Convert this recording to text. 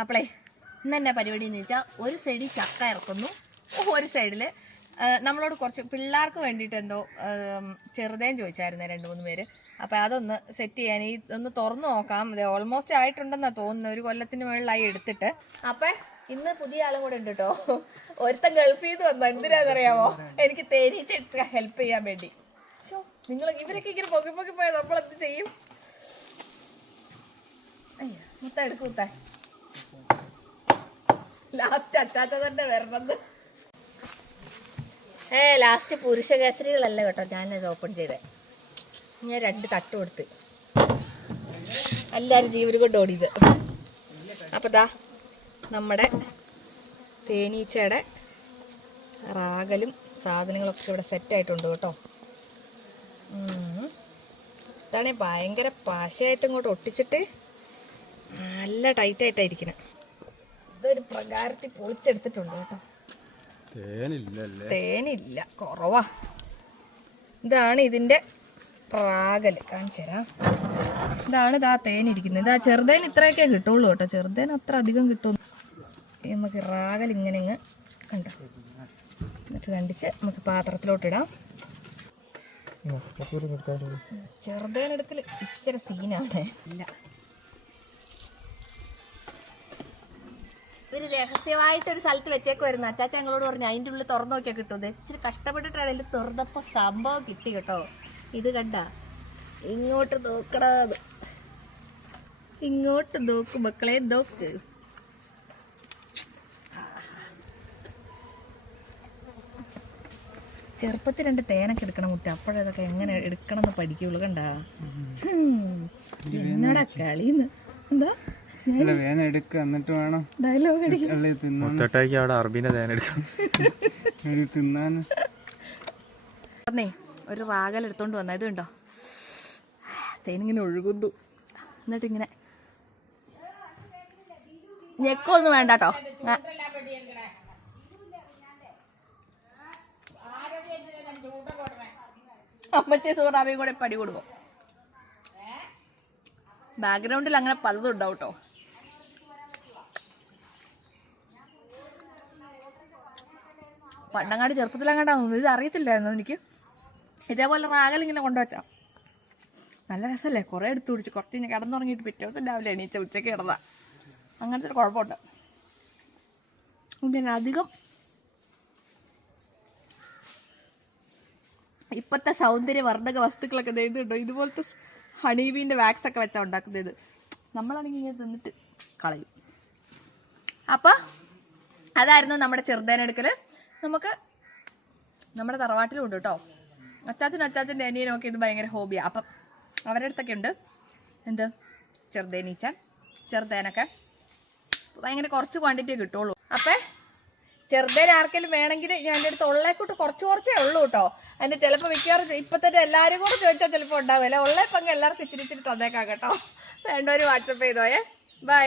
അപ്പളേ ഇന്ന് തന്നെ പരിപാടി എന്ന് വെച്ചാൽ ഒരു സൈഡിൽ ചക്ക ഇറക്കുന്നു, ഒരു സൈഡിൽ നമ്മളോട് കുറച്ച് പിള്ളേർക്ക് വേണ്ടിയിട്ട് എന്തോ ചെറുതേം ചോദിച്ചായിരുന്നു 2-3 പേര്. അപ്പം അതൊന്ന് സെറ്റ് ചെയ്യാൻ ഒന്ന് തുറന്നു നോക്കാം. ഇത് ഓൾമോസ്റ്റ് ആയിട്ടുണ്ടെന്നാണ് തോന്നുന്നത്, ഒരു കൊല്ലത്തിന് മുകളിലായി എടുത്തിട്ട്. അപ്പം ഇന്ന് പുതിയ ആളും കൂടെ ഉണ്ട് കേട്ടോ. ഒരുത്തൻ ഗൾഫിൽ നിന്ന് വന്നു. എന്തിനാണെന്നറിയാമോ? എനിക്ക് തേനീച്ച ഹെൽപ്പ് ചെയ്യാൻ വേണ്ടി. നിങ്ങൾ ഇവരൊക്കെ ഇങ്ങനെ പൊക്കി പോയാൽ നമ്മളെന്ത് ചെയ്യും? അയ്യ മുത്ത എടുക്കും മുത്ത. ലാസ്റ്റ് അച്ചാച്ച തന്നെ വരണം. ലാസ്റ്റ് പുരുഷ കേസരികളല്ല കേട്ടോ ഞാനിത് ഓപ്പൺ ചെയ്തേ. ഞാൻ 2 തട്ട് കൊടുത്ത് എല്ലാവരും ജീവന് കൊണ്ട് ഓടിയത്. അപ്പം ദാ നമ്മുടെ തേനീച്ചയുടെ റാഗലും സാധനങ്ങളൊക്കെ ഇവിടെ സെറ്റായിട്ടുണ്ട് കേട്ടോ. ഇതാണെ ഭയങ്കര പാശയായിട്ട് ഇങ്ങോട്ട് ഒട്ടിച്ചിട്ട് നല്ല ടൈറ്റായിട്ടായിരിക്കണം. ഇതൊരു പ്രകാരത്തിൽ പൊളിച്ചെടുത്തിട്ടുണ്ട് കേട്ടോ. തേനില്ല, കുറവാ. ഇതാണ് ഇതിൻ്റെ റാഗൽ, കാണിച്ചു തരാം. ഇതാണ് ഇതാ തേനിരിക്കുന്നത്. ഇതാ ചെറുതേന് ഇത്രയൊക്കെ കിട്ടുള്ളൂ കേട്ടോ, ചെറുതേന് അത്ര അധികം കിട്ടും. നമുക്ക് റാഗൽ ഇങ്ങനെ ഇങ്ങ് കണ്ടോ, എന്നിട്ട് കണ്ടിച്ച് നമുക്ക് പാത്രത്തിലോട്ടിടാം. ചെറുതേനെടുക്കൽ ഇച്ചിരി സീനാണ്. ഇല്ല, ഒരു രഹസ്യമായിട്ടൊരു സ്ഥലത്ത് വെച്ചേക്കുമായിരുന്നു. അച്ചാച്ച ഞങ്ങളോട് പറഞ്ഞു അതിൻ്റെ ഉള്ളിൽ തുറന്നു നോക്കിയാൽ കിട്ടും. ഇച്ചിരി കഷ്ടപ്പെട്ടിട്ടാണെങ്കിലും തുറന്നപ്പോൾ സംഭവം കിട്ടി കേട്ടോ. ഇത് കണ്ട, ഇങ്ങോട്ട് നോക്കണത്, ഇങ്ങോട്ട് നോക്ക് മക്കളെ, നോക്ക്. ചെറുപ്പത്തിൽ 2 തേനൊക്കെ എടുക്കണം മുറ്റ, അപ്പോഴതൊക്കെ എങ്ങനെ എടുക്കണം എന്ന് പഠിക്കുള്ളൂ. കണ്ട എന്നടാ കളിന്ന്. എന്താ ഡയലോഗ് ഒരു റാഗൽ എടുത്തോണ്ട് വന്ന ഇത് കണ്ടോ, തേനിങ്ങനെ ഒഴുകുന്നു. എന്നിട്ട് ഇങ്ങനെ ഞെക്കൊന്നും വേണ്ട കേട്ടോ. അമ്മച്ചി സൂറാവയും കൂടെ പടി കൊടുക്കും. ബാക്ക്ഗ്രൗണ്ടിൽ അങ്ങനെ പലതും ഉണ്ടാവും കേട്ടോ. പണ്ടങ്ങാട് ചെറുപ്പത്തിലങ്ങാണ്ടാവുന്നു, ഇത് അറിയത്തില്ലായിരുന്നു എനിക്ക്. ഇതേപോലെ റാഗൽ ഇങ്ങനെ കൊണ്ടുവച്ചാ നല്ല രസമല്ലേ. കുറേ എടുത്ത് കുടിച്ച് കുറച്ച് കഴിഞ്ഞ് കിടന്നുറങ്ങിയിട്ട് പിറ്റേ ദിവസം രാവിലെ എണീച്ച ഉച്ചയ്ക്ക് കിടന്ന അങ്ങനത്തെ ഒരു കുഴപ്പമുണ്ട്. പിന്നെ അധികം ഇപ്പോഴത്തെ സൗന്ദര്യവർദ്ധക വസ്തുക്കളൊക്കെ ഇതുണ്ടോ, ഇതുപോലത്തെ ഹണീബീൻ്റെ വാക്സ് ഒക്കെ വെച്ചാൽ ഉണ്ടാക്കുന്നത്. നമ്മളാണെങ്കിൽ ഇങ്ങനെ തിന്നിട്ട് കളയും. അപ്പം അതായിരുന്നു നമ്മുടെ ചെറുതേനെടുക്കൽ. നമുക്ക് നമ്മുടെ തറവാട്ടിലും ഉണ്ട് കേട്ടോ. അച്ചാച്ചൻ്റെ അനിയനും ഒക്കെ ഇത് ഭയങ്കര ഹോബിയാണ്. അപ്പം അവരുടെ അടുത്തൊക്കെ ഉണ്ട് എന്ത് ചെറുതേനീച്ച, ചെറുതേനൊക്കെ ഭയങ്കര കുറച്ച് ക്വാണ്ടിറ്റിയെ കിട്ടുള്ളൂ. അപ്പം ചെറുതേൻ ആർക്കെങ്കിലും വേണമെങ്കിൽ ഞാൻ എൻ്റെ അടുത്ത് ഉള്ളേക്കൂട്ട് കുറച്ചേ ഉള്ളൂ കേട്ടോ. അതിൻ്റെ ചിലപ്പോൾ മിക്കവാറും ഇപ്പം തന്നെ എല്ലാവരും കൂടെ ചോദിച്ചാൽ ചിലപ്പോൾ ഉണ്ടാവില്ല. ഉള്ളേ പങ്ക് എല്ലാവർക്കും ഇച്ചിരി തന്നേക്കാം കേട്ടോ. വേണ്ടവർ വാട്സപ്പ് ചെയ്തോയേ. ബൈ.